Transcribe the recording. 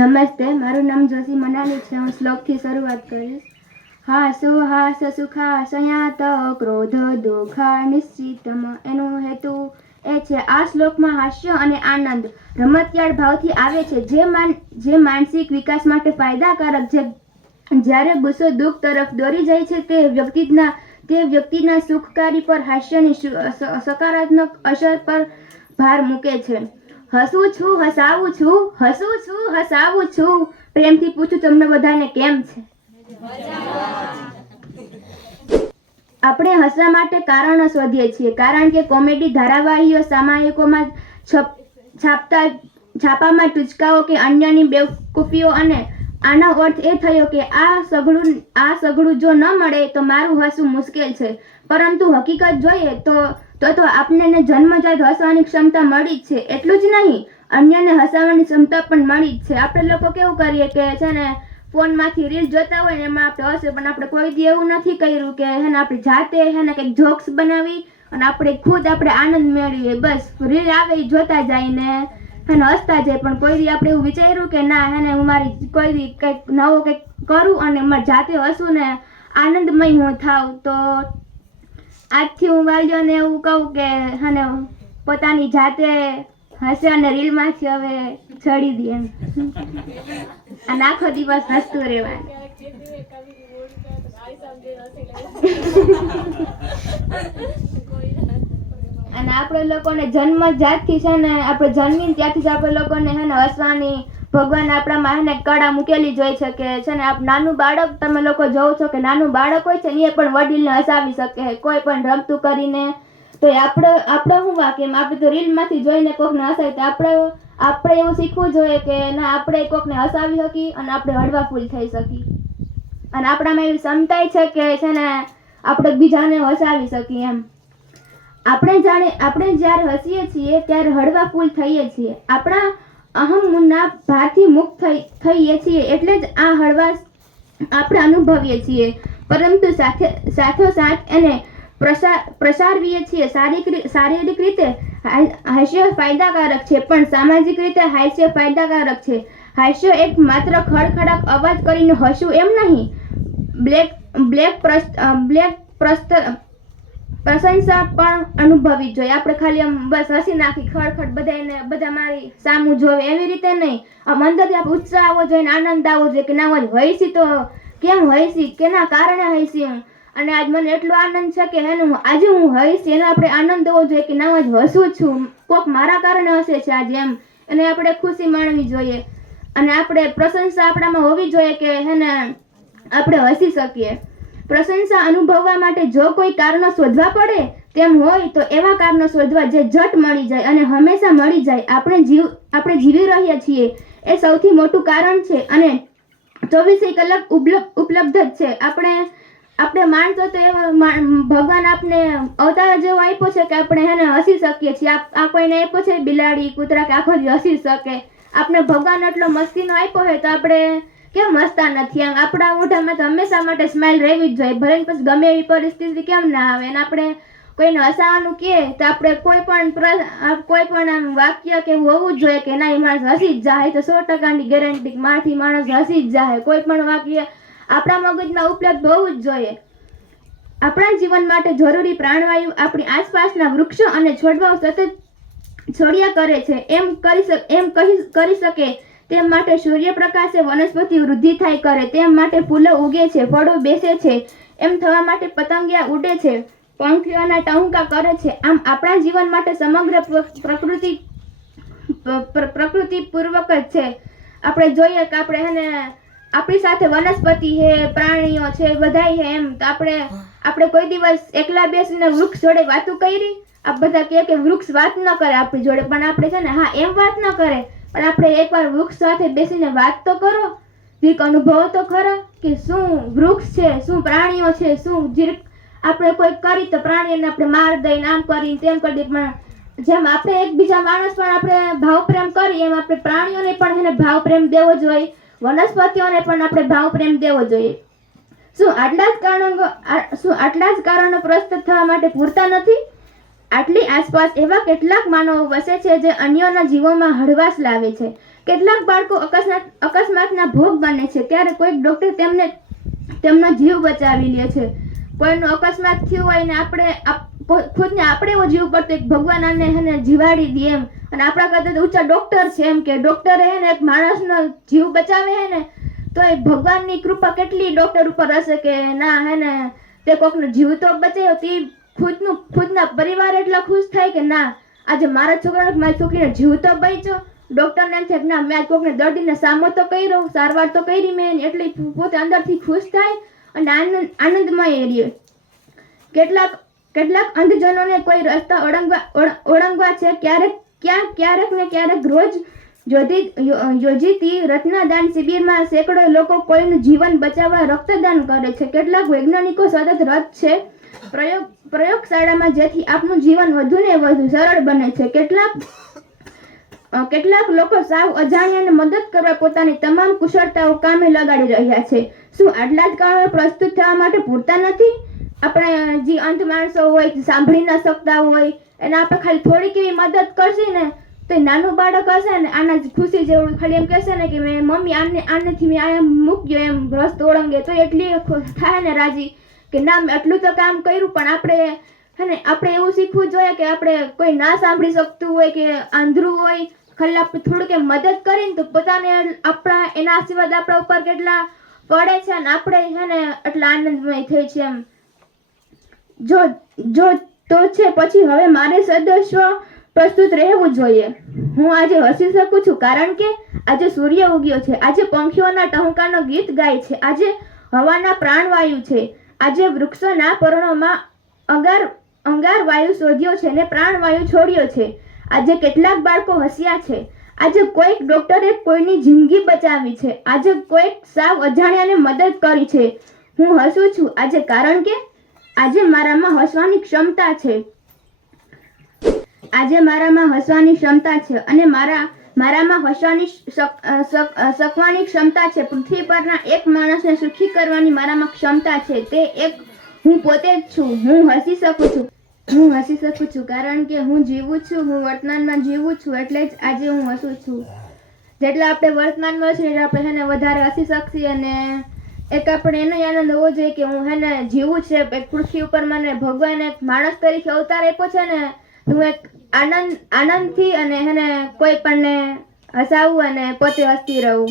નમસ્તે, મારું નામ જોશી મનાલી છે. હું શ્લોકથી શરૂઆત કરીશ. હાસો હાસ સુખા સંયાત ક્રોધ દુઃખા નિશ્ચિતમ. એનો હેતુ એ છે, આ શ્લોકમાં હાસ્ય અને આનંદ રમતિયાળ ભાવથી આવે છે, જે માનસિક વિકાસ માટે ફાયદાકારક છે. જ્યારે ગુસ્સો દુઃખ તરફ દોરી જાય છે, તે વ્યક્તિના સુખકારી પર હાસ્યની સકારાત્મક અસર પર ભાર મૂકે છે. હસું છું, હસાવું છું, હસું છું, હસાવું છું. પ્રેમથી પૂછું, તમને બધાને કેમ છે? આપણે હસવા માટે કારણો શોધીએ છીએ, કારણ કે કોમેડી ધારાવાહીઓ, સામાયિકોમાં છાપામાં ટૂચકાઓ કે અન્યની બેવકૂફીઓ, અને આનો અર્થ એ થયો કે આ સઘળું જો ન મળે તો મારું હસવું મુશ્કેલ છે. પરંતુ હકીકત જોઈએ તો આપણને જન્મજાત હસવાની ક્ષમતા મળી જ છે. એટલું જ નહીં, અન્યને હસાવવાની ક્ષમતા પણ મળી જ છે. આપણે લોકો કેવું કરીએ કે છે ને, ફોનમાંથી રીલ જોતા હોય ને એમાં આપણે હસીએ, પણ આપણે કોઈ દી એવું નથી કર્યું કે આપણે જાતે કંઈક જોક્સ બનાવી અને આપણે ખુદ આનંદ મેળવીએ. બસ રીલ આવે એ જોતા જઈને હસતા જાય, પણ કોઈ દી આપણે એવું વિચાર્યું કે ના હું મારી કોઈ દી કંઈક નવો કંઈક કરું અને જાતે હસું ને આનંદમય હું થાવ. તો આજથી હું વાલીઓને એવું કહું કે પોતાની જાતે હસે અને રીલમાંથી હવે છોડી દે એમ, અને આખો દિવસ હસતું રહેવાનું. અને આપણે લોકોને જન્મજાતથી છે ને, આપણે જન્મીને ત્યાંથી જ આપણે લોકોને હસવાની ભગવાન આપણામાં કળા મૂકેલી જ હોય છે કે છે ને, નાનું બાળક તમે લોકો જોવો છો કે નાનું બાળક હોય છે ને એ પણ વડીલને હસાવી શકે કોઈ પણ રમતું કરીને. તો આપણે શું વાક્ય આપણે તો રીલમાંથી જોઈને કોકને હસાય, તો આપણે એવું શીખવું જોઈએ કે ના, આપણે કોકને હસાવી શકીએ અને આપણે હળવા ફૂલ થઈ શકીએ, અને આપણામાં એવી ક્ષમતા છે કે છે ને આપણે બીજાને હસાવી શકીએ એમ. આપણે જ્યારે હસીએ છીએ ત્યારે હળવા ફૂલ થઈએ છીએ, આપણા અહમના ભારથી મુક્ત થઈએ છીએ, એટલે જ આ હળવાશ આપણે અનુભવીએ છીએ. પરંતુ સાથોસાથ એને પ્રસારવીએ છીએ. શારીરિક રીતે હાસ્ય ફાયદાકારક છે, પણ સામાજિક રીતે હાસ્ય ફાયદાકારક છે. હાસ્ય એક માત્ર ખડખડાટ અવાજ કરીને હસવું એમ નહીં, બ્લેક પ્રશંસા પણ અનુભવવી જોઈએ. આપણે ખાલી બસ હસી નાખી ખડખડ બધા મારી સામું જોવે એવી રીતે નહીં. અંદરથી ઉત્સાહ આવવો જોઈએ, આનંદ આવવો જોઈએ કે ના હસી તો કેમ હસી, કેના કારણે હસી હું, અને આજ મને એટલો આનંદ છે કે આજે હું હસી, એનો આપણે આનંદ હોવો જોઈએ કે ના હસું છું, કોક મારા કારણે હસે છે આજે એમ. એને આપણે ખુશી માણવી જોઈએ, અને આપણે પ્રશંસા આપણામાં હોવી જોઈએ કે આપણે હસી શકીએ. પ્રશંસા અનુભવવા માટે જો કોઈ કારણો શોધવા પડે તેમ હોય તો એવા કારણો શોધવા જે ઝટ મળી જાય અને હંમેશા મળી જાય. આપણે જીવી રહ્યા છીએ એ સૌથી મોટું કારણ છે, અને 24 કલાક ઉપલબ્ધ જ છે. આપણે માણસો તો ભગવાન આપને અવતાર જેવો આપ્યો છે કે આપણે હસી શકીએ છીએ. આ કોઈને આપ્યો છે બિલાડી કૂતરા કે આખો દી હસી શકે? આપણે ભગવાન એટલો મસ્તીનો આપ્યો હોય તો આપણે કેમ હસતા નથી એમ? આપણા મોઢામાં તો હંમેશા માટે સ્માઇલ રહેવી જ જોઈએ, ભલે પછી ગમે એવી પરિસ્થિતિ કેમ ના આવે. અને આપણે કોઈને હસાવાનું કહે તો આપણે કોઈ પણ આમ વાક્ય કે હોવું જ જોઈએ કે ના, એ માણસ હસી જ જાય, તો 100%ની ગેરંટી માથી માણસ હસી જ જાય. કોઈ પણ વાક્ય આપણા મગજમાં ઉપલબ્ધ હોવું જ જોઈએ. આપણા જીવન માટે જરૂરી પ્રાણવાયુ આપણી આસપાસના વૃક્ષો અને છોડવાઓ સતત છોડ્યા કરે છે. એમ કરી શકે તેમ માટે સૂર્યપ્રકાશે વનસ્પતિ વૃદ્ધિ થાય કરે, તેમ માટે ફૂલો ઉગે છે, ફળો બેસે છે, એમ થવા માટે પતંગિયા ઉડે છે, પંખીઓના ટહુકા કરે છે. આમ આપણા જીવન માટે સમગ્ર પ્રકૃતિ પૂર્વક જ છે. આપણે જોઈએ કે આપણે આપણી સાથે વનસ્પતિ છે, પ્રાણીઓ છે, બધાય છે એમ. તો આપણે કોઈ દિવસ એકલા બેસીને વૃક્ષ જોડે વાતું કરી? આ બધા કહે કે વૃક્ષ વાત ન કરે આપણી જોડે, પણ આપણે છે ને એમ વાત ન કરે, પણ આપણે એકવાર વૃક્ષ સાથે બેસીને વાત તો કરો, જીરીક અનુભવ તો ખરો કે શું વૃક્ષ છે, શું પ્રાણીઓ છે, શું જીરીક આપણે કોઈ કરી તો પ્રાણીઓને આપણે માર દઈને આમ કરીને તેમ કરી દઈએ. પણ જેમ આપણે એકબીજા માણસ પણ આપણે ભાવ પ્રેમ કરીએ એમ આપણે પ્રાણીઓને પણ ભાવ પ્રેમ દેવો જોઈએ, વનસ્પતિઓને પણ આપણે ભાવ પ્રેમ દેવો જોઈએ. શું આટલા જ કારણો પ્રસ્તુત થવા માટે પૂરતા નથી? આટલી આસપાસ એવા કેટલાક માનવો વસે છે જે અન્યોના જીવોમાં હળવાશ લાવે છે. કેટલાક બાળકો અકસ્માતના ભોગ બને છે ત્યારે કોઈક ડોક્ટર તેમનો જીવ બચાવી લે છે. કોઈનો અકસ્માત થયો હોય ને ખુદને આપણે એવો જીવ પડતો એક ભગવાન આને જીવાડી દે એમ, અને આપણા કરતા તો ઊંચા ડોક્ટર છે એમ કે ડોક્ટરે એક માણસનો જીવ બચાવે ને તો એ ભગવાનની કૃપા કેટલી ડોક્ટર ઉપર હશે કે ના તે કોકનો જીવ તો બચાવ્યો. તે ખુદના પરિવાર એટલા ખુશ થાય કે ના આજે મારા છોકરાનો મારી છોકરીનો જીવ તો બચ્યો. ડોક્ટરને એમ થાય ના મેં કોકને દર્દીને સામો તો કર્યો, સારવાર તો કરી મેં, એટલે પોતે અંદરથી ખુશ થાય અને આનંદમય રહે. કેટલાક અંધજનોને કોઈ રસ્તા ઓળંગવા છે ક્યારેક ને ક્યારેક રોજ યોજીતી રક્તદાન શિબિરમાં સેંકડો લોકો કોઈનું જીવન બચાવવા રક્તદાન કરે છે. કેટલાક વૈજ્ઞાનિકો સતત રથ છે પ્રયોગશાળામાં જેથી આપનું જીવન વધુ ને વધુ સરળ બને છે. કેટલાક લોકો સાવ અજાણ્યાને મદદ કરવા પોતાની તમામ કુશળતાઓ કામે લગાડી રહ્યા છે. શું આટલા જ કારણો પ્રસ્તુત થવા માટે પૂરતા નથી? આપણે જે અંધ માણસો હોય, સાંભળી ન શકતા હોય, એને આપણે ખાલી થોડીક એવી મદદ કરશી ને તો નાનું બાળક હશે ને આના ખુશી જેવું ખાલી એમ કહેશે ને કે મેં મમ્મી આનેથી મેં આ મૂક્યો એમ રસ્તો ઓળંગે તો એટલી થાય ને રાજી કે ના મેં એટલું તો કામ કર્યું. પણ આપણે એવું શીખવું જોઈએ કે આપણે કોઈ ના સાંભળી શકતું હોય કે આંધળું હોય ખાલી આપણે થોડુંક મદદ કરીને તો પોતાને આપણા એના આશીર્વાદ આપણા ઉપર કેટલા પડે છે અને આપણે એટલા આનંદમય થઈ છે એમ. જો તો છે પછી હવે મારે સદસ્વ પ્રસ્તુત રહેવું જોઈએ. હું આજે હસી શકું છું કારણ કે આજે સૂર્ય ઉગ્યો છે, આજે પંખીઓના ટહુકાનો ગીત ગાય છે, આજે હવાના પ્રાણવાયુ છે, આજે વૃક્ષોના પર્ણોમાં અંગાર વાયુ શોધ્યો છે ને પ્રાણવાયુ છોડ્યો છે. આજે કેટલાક બાળકો હસ્યા છે, આજે કોઈક ડોક્ટરે કોઈની જિંદગી બચાવી છે, આજે કોઈક સાવ અજાણ્યાને મદદ કરી છે. હું હસું છું આજે કારણ કે આજે મારામાં હસવાની ક્ષમતા છે. આજે મારામાં હસવાની ક્ષમતા છે અને મારામાં હસવાની શકવાની ક્ષમતા છે. પૃથ્વી પરના એક માણસને સુખી કરવાની મારામાં ક્ષમતા છે. તે એક હું પોતે જ છું. હું હસી શકું છું કારણ કે હું જીવું છું, હું વર્તમાનમાં જીવું છું, એટલે જ આજે હું હસું છું. જેટલા આપણે વર્તમાનમાં છીએ આપણે વધારે હસી શકીએ અને એક આપણે એનો આનંદ હોવો જોઈએ કે હું જીવું છે. પૃથ્વી ઉપર મને ભગવાન એક માણસ તરીકે અવતાર આપ્યો છે ને હું એક આનંદથી અને કોઈ પણને હસાવું અને પોતે હસતી રહું.